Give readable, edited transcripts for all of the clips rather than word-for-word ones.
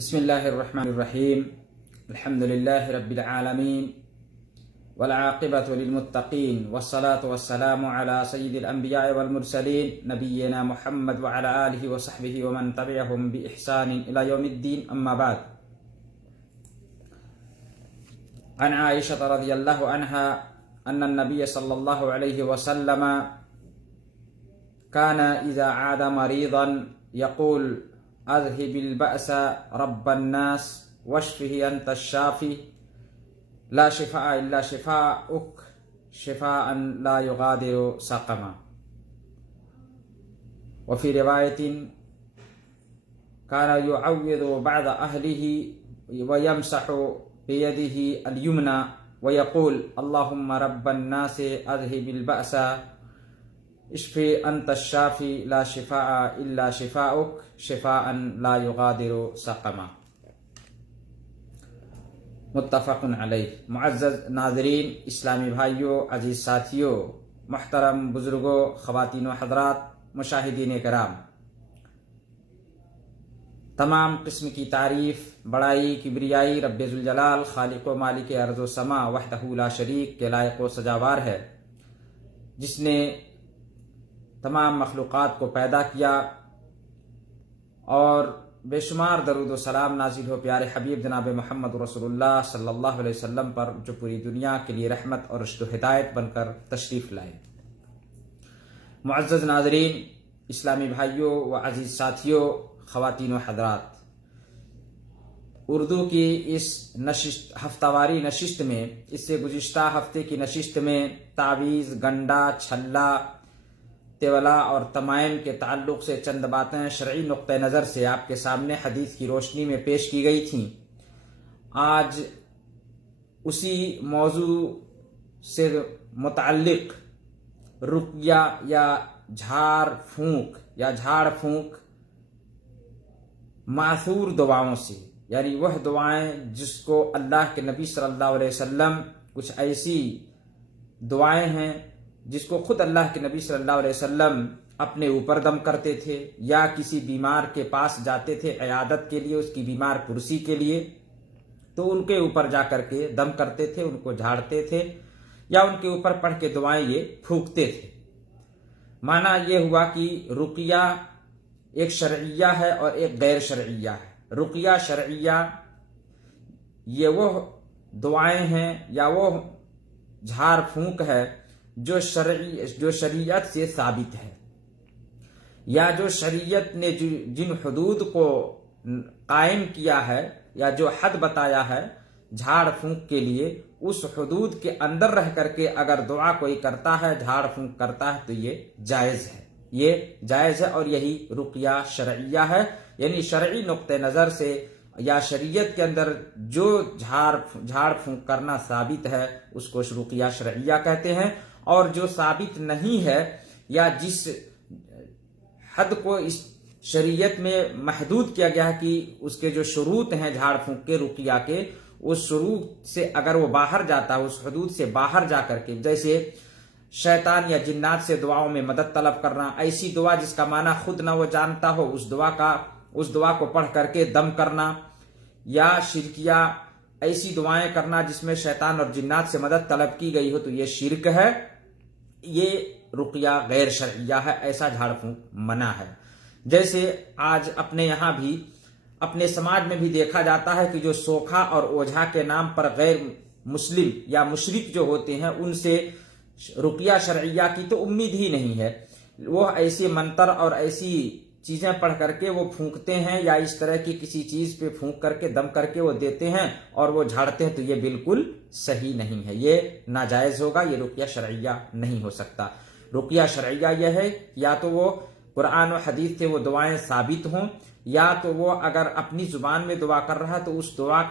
بسم اللہ الرحمن الرحیم الحمد للہ رب العالمین والعاقبۃ للمتقین والصلاة والسلام علی سید الانبیاء والمرسلین نبینا محمد وعلی آلہ وصحبہ ومن تبعہم بإحسان الی یوم الدین اما بعد عن عائشہ رضی اللہ عنہا ان النبی صلی اللہ علیہ وسلم كان اذا عاد مريضا يقول اذهب البأس رب الناس واشفه انت الشافي لا شفاء الا شفاءك شفاء لا يغادر سقما. وفي رواية كان يعوذ بعض أهله ويمسح بيده اليمنى ويقول اللهم رب الناس اذهب البأس اشفی انت الشافی لا شفاء الا شفاءک شفاء لا یغادر سقما. متفق علیہ. معزز ناظرین، اسلامی بھائیوں، عزیز ساتھیوں، محترم بزرگوں، خواتین و حضرات، مشاہدین کرام، تمام قسم کی تعریف، بڑائی، کبریائی رب ذوالجلال خالق و مالک ارض و سما وحدہ لا شریک کے لائق و سجاوار ہے، جس نے تمام مخلوقات کو پیدا کیا اور بے شمار درود و سلام نازل ہو پیارے حبیب جناب محمد رسول اللہ صلی اللہ علیہ وسلم پر، جو پوری دنیا کے لیے رحمت اور رشد و ہدایت بن کر تشریف لائے. معزز ناظرین، اسلامی بھائیوں و عزیز ساتھیوں، خواتین و حضرات، اردو کی اس ہفتہ واری نشست میں، اس سے گزشتہ ہفتے کی نشست میں تعویذ، گنڈا، چھلا، تیولا اور تمائم کے تعلق سے چند باتیں شرعی نقطہ نظر سے آپ کے سامنے حدیث کی روشنی میں پیش کی گئی تھیں. آج اسی موضوع سے متعلق رقیہ یا جھاڑ پھونک ماثور دعاؤں سے، یعنی وہ دعائیں جس کو اللہ کے نبی صلی اللہ علیہ وسلم، کچھ ایسی دعائیں ہیں جس کو خود اللہ کے نبی صلی اللہ علیہ وسلم اپنے اوپر دم کرتے تھے، یا کسی بیمار کے پاس جاتے تھے عیادت کے لیے، اس کی بیمار پرسی کے لیے، تو ان کے اوپر جا کر کے دم کرتے تھے، ان کو جھاڑتے تھے، یا ان کے اوپر پڑھ کے دعائیں یہ پھونکتے تھے. معنی یہ ہوا کہ رقیہ ایک شرعیہ ہے اور ایک غیر شرعیہ ہے. رقیہ شرعیہ یہ وہ دعائیں ہیں یا وہ جھاڑ پھونک ہے جو شریعت سے ثابت ہے، یا جو شریعت نے جن حدود کو قائم کیا ہے یا جو حد بتایا ہے جھاڑ پھونک کے لیے، اس حدود کے اندر رہ کر کے اگر دعا کوئی کرتا ہے، جھاڑ پھونک کرتا ہے، تو یہ جائز ہے اور یہی رقیہ شرعیہ ہے. یعنی شرعی نقطہ نظر سے یا شریعت کے اندر جو جھاڑ پھونک کرنا ثابت ہے اس کو رقیہ شرعیہ کہتے ہیں، اور جو ثابت نہیں ہے یا جس حد کو اس شریعت میں محدود کیا گیا ہے کہ اس کے جو شروط ہیں جھاڑ پھونک کے رقیہ کے، اس شروط سے اگر وہ باہر جاتا ہے، اس حدود سے باہر جا کر کے، جیسے شیطان یا جنات سے دعاؤں میں مدد طلب کرنا، ایسی دعا جس کا معنی خود نہ وہ جانتا ہو، اس دعا کو پڑھ کر کے دم کرنا، یا شرکیہ ایسی دعائیں کرنا جس میں شیطان اور جنات سے مدد طلب کی گئی ہو، تو یہ شرک ہے، یہ رقیہ غیر شرعیہ ہے، ایسا جھاڑ پھونک منع ہے. جیسے آج اپنے یہاں بھی، اپنے سماج میں بھی دیکھا جاتا ہے کہ جو سوکھا اور اوجھا کے نام پر غیر مسلم یا مشرک جو ہوتے ہیں، ان سے رقیہ شرعیہ کی تو امید ہی نہیں ہے. وہ ایسے منتر اور ایسی چیزیں پڑھ کر کے وہ پھونکتے ہیں، یا اس طرح کی کسی چیز پہ پھونک کر کے دم کر کے وہ دیتے ہیں اور وہ جھاڑتے ہیں، تو یہ بالکل صحیح نہیں ہے، یہ ناجائز ہوگا، یہ رقیہ شرعیہ نہیں ہو سکتا. رقیہ شرعیہ یہ ہے یا تو وہ قرآن و حدیث سے وہ دعائیں ثابت ہوں، یا تو وہ اگر اپنی زبان میں دعا کر رہا ہے تو اس دعا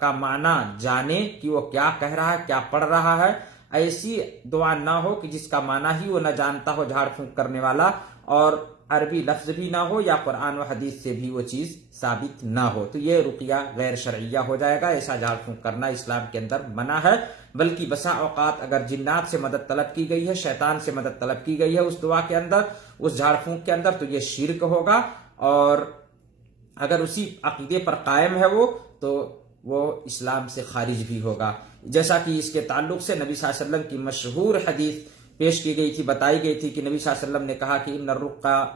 کا معنی جانے کہ وہ کیا کہہ رہا ہے، کیا پڑھ رہا ہے. ایسی دعا نہ ہو کہ جس کا معنی ہی وہ نہ جانتا ہو جھاڑ پھونک کرنے والا، اور عربی لفظ بھی نہ ہو یا قرآن و حدیث سے بھی وہ چیز ثابت نہ ہو، تو یہ رقیہ غیر شرعیہ ہو جائے گا. ایسا جھاڑ پھونک کرنا اسلام کے اندر منع ہے. بلکہ بسا اوقات اگر جنات سے مدد طلب کی گئی ہے، شیطان سے مدد طلب کی گئی ہے اس دعا کے اندر، اس جھاڑ پھونک کے اندر، تو یہ شرک ہوگا اور اگر اسی عقیدے پر قائم ہے تو وہ اسلام سے خارج بھی ہوگا. جیسا کہ اس کے تعلق سے نبی صلی اللہ علیہ وسلم کی مشہور حدیث پیش کی گئی تھی، بتائی گئی تھی کہ نبی صلی اللہ علیہ وسلم نے کہا کہ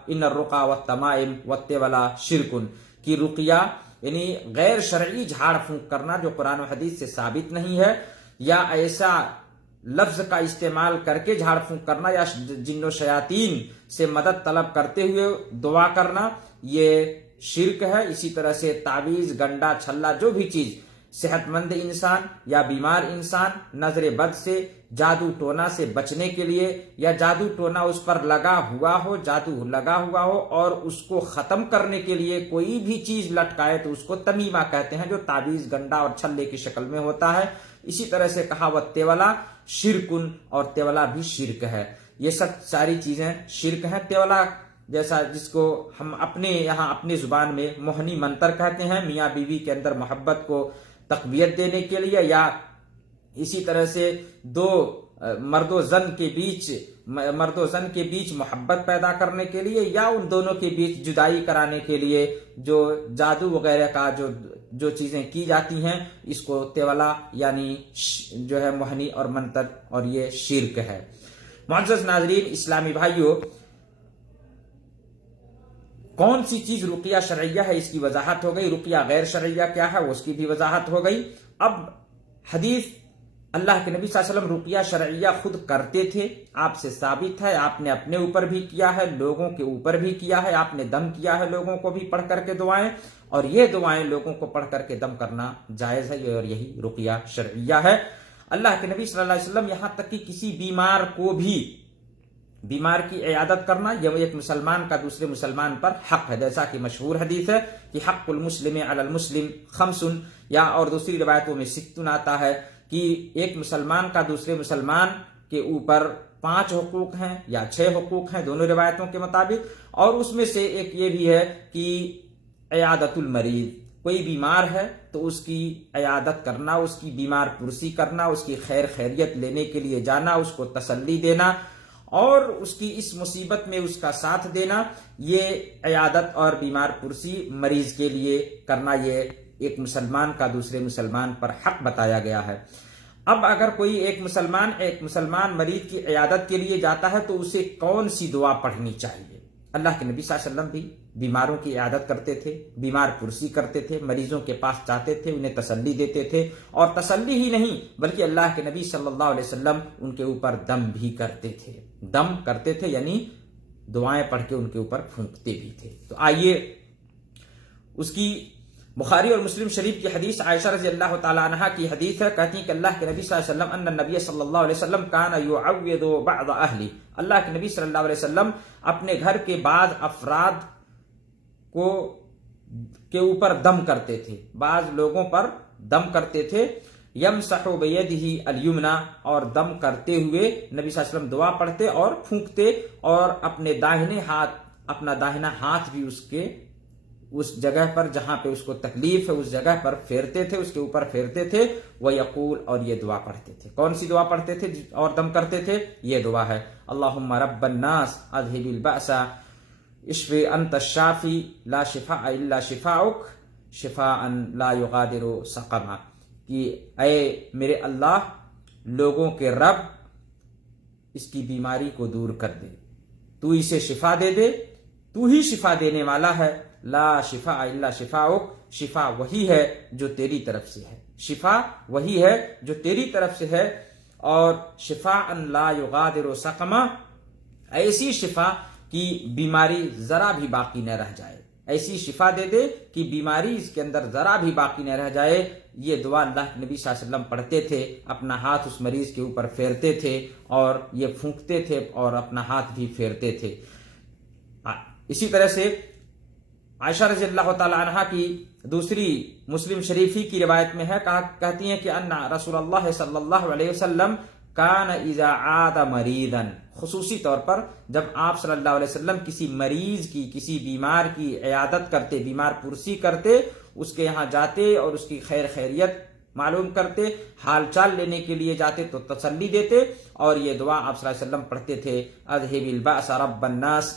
ان الرقا والتمائم والتولا شرکن، کہ رقیہ یعنی غیر شرعی جھاڑ پھونک کرنا جو قرآن و حدیث سے ثابت نہیں ہے، یا ایسا لفظ کا استعمال کر کے جھاڑ پھونک کرنا، یا جن و شیاطین سے مدد طلب کرتے ہوئے دعا کرنا، یہ شرک ہے. اسی طرح سے تعویذ، گنڈا، چھلا، جو بھی چیز صحت مند انسان یا بیمار انسان نظر بد سے، جادو ٹونا سے بچنے کے لیے، یا جادو ٹونا اس پر لگا ہوا ہو، جادو لگا ہوا ہو اور اس کو ختم کرنے کے لیے کوئی بھی چیز لٹکائے تو اس کو تمیمہ کہتے ہیں، جو تعویذ، گنڈا اور چھلے کی شکل میں ہوتا ہے. اسی طرح سے کہا وہ تیولا شرکن، اور تیولا بھی شرک ہے. یہ سب ساری چیزیں شرک ہیں. تیولا جیسا جس کو ہم اپنے یہاں اپنی زبان میں موہنی منتر کہتے ہیں، میاں بیوی کے اندر محبت کو تقویت دینے کے لیے، یا اسی طرح سے دو مرد و زن کے بیچ محبت پیدا کرنے کے لیے، یا ان دونوں کے بیچ جدائی کرانے کے لیے جو جادو وغیرہ کا جو چیزیں کی جاتی ہیں، اس کو تیولا یعنی جو ہے موہنی اور منتر، اور یہ شرک ہے. معزز ناظرین اسلامی بھائیوں، کون سی چیز رقیہ شرعیہ ہے اس کی وضاحت ہو گئی، رقیہ غیر شرعیہ کیا ہے اس کی بھی وضاحت ہو گئی. اب حدیث اللہ کے نبی صلی اللہ علیہ وسلم رقیہ شرعیہ خود کرتے تھے، آپ سے ثابت ہے، آپ نے اپنے اوپر بھی کیا ہے، لوگوں کے اوپر بھی کیا ہے، آپ نے دم کیا ہے لوگوں کو بھی پڑھ کر کے دعائیں، اور یہ دعائیں لوگوں کو پڑھ کر کے دم کرنا جائز ہے، اور یہی رقیہ شرعیہ ہے. اللہ کے نبی صلی اللہ علیہ وسلم یہاں تک کہ کسی بیمار کو بھی بیمار کی عیادت کرنا یہ ایک مسلمان کا دوسرے مسلمان پر حق ہے، جیسا کہ مشہور حدیث ہے کہ حق المسلم علی المسلم خمس، یا اور دوسری روایتوں میں ستن آتا ہے کہ ایک مسلمان کا دوسرے مسلمان کے اوپر 5 حقوق ہیں یا 6 حقوق ہیں دونوں روایتوں کے مطابق. اور اس میں سے ایک یہ بھی ہے کہ عیادت المریض، کوئی بیمار ہے تو اس کی عیادت کرنا، اس کی بیمار پرسی کرنا، اس کی خیر خیریت لینے کے لیے جانا، اس کو تسلی دینا اور اس کی اس مصیبت میں اس کا ساتھ دینا، یہ عیادت اور بیمار پرسی مریض کے لیے کرنا، یہ ایک مسلمان کا دوسرے مسلمان پر حق بتایا گیا ہے. اب اگر کوئی ایک مسلمان مریض کی عیادت کے لیے جاتا ہے تو اسے کون سی دعا پڑھنی چاہیے؟ اللہ کے نبی صلی اللہ علیہ وسلم بھی بیماروں کی عیادت کرتے تھے، بیمار پرسی کرتے تھے، مریضوں کے پاس جاتے تھے، انہیں تسلی دیتے تھے، اور تسلی ہی نہیں بلکہ اللہ کے نبی صلی اللہ علیہ وسلم ان کے اوپر دم بھی کرتے تھے. دم کرتے تھے یعنی دعائیں پڑھ کے ان کے اوپر پھونکتے بھی تھے. تو آئیے اس کی بخاری اور مسلم شریف کی حدیث، عائشہ رضی اللہ تعالی عنہا کی حدیث ہے، کہتی ہیں کہ اللہ کے نبی صلی اللہ علیہ وسلم ان النبی صلی اللہ علیہ وسلم کان یعوذ بعض اہلی، اللہ کے نبی صلی اللہ علیہ وسلم اپنے گھر کے بعض افراد کے اوپر دم کرتے تھے، بعض لوگوں پر دم کرتے تھے. یمسح بیدہ الیمنا، اور دم کرتے ہوئے نبی صلی اللہ علیہ وسلم دعا پڑھتے اور پھونکتے، اور اپنا داہنا ہاتھ بھی اس جگہ پر جہاں پہ اس کو تکلیف ہے اس جگہ پر پھیرتے تھے، اس کے اوپر پھیرتے تھے. وَيَقُول، اور یہ دعا پڑھتے تھے. کون سی دعا پڑھتے تھے اور دم کرتے تھے؟ یہ دعا ہے اللہم رب الناس اذھب البأس اشفی انت الشافی لا شفاء الا شفاؤک شفاء لا یغادر سقما، کہ اے میرے اللہ، لوگوں کے رب، اس کی بیماری کو دور کر دے، تو اسے شفا دے دے، تو ہی شفا دینے والا ہے. لا شفاء الا شفاؤک، شفا وہی ہے جو تیری طرف سے ہے، شفا وہی ہے جو تیری طرف سے ہے. اور شفاء لا یغادر سقما، ایسی شفا کی بیماری ذرا بھی باقی نہ رہ جائے، ایسی شفا دے دے کہ بیماری اس کے اندر ذرا بھی باقی نہ رہ جائے. یہ دعا اللہ کے نبی صلی اللہ علیہ وسلم پڑھتے تھے، اپنا ہاتھ اس مریض کے اوپر پھیرتے تھے اور یہ پھونکتے تھے اور اپنا ہاتھ بھی پھیرتے تھے. اسی طرح سے عائشہ رضی اللہ تعالی عنہا کی دوسری مسلم شریفی کی روایت میں ہے، کہتی ہیں کہ ان رسول اللہ صلی اللہ علیہ وسلم کان اذا عاد مریضا، خصوصی طور پر جب آپ صلی اللہ علیہ وسلم کسی مریض کی، کسی بیمار کی عیادت کرتے، بیمار پرسی کرتے، اس کے یہاں جاتے اور اس کی خیر خیریت معلوم کرتے، حال چال لینے کے لیے جاتے تو تسلی دیتے، اور یہ دعا آپ صلی اللہ علیہ وسلم پڑھتے تھے اذھب البأس رب الناس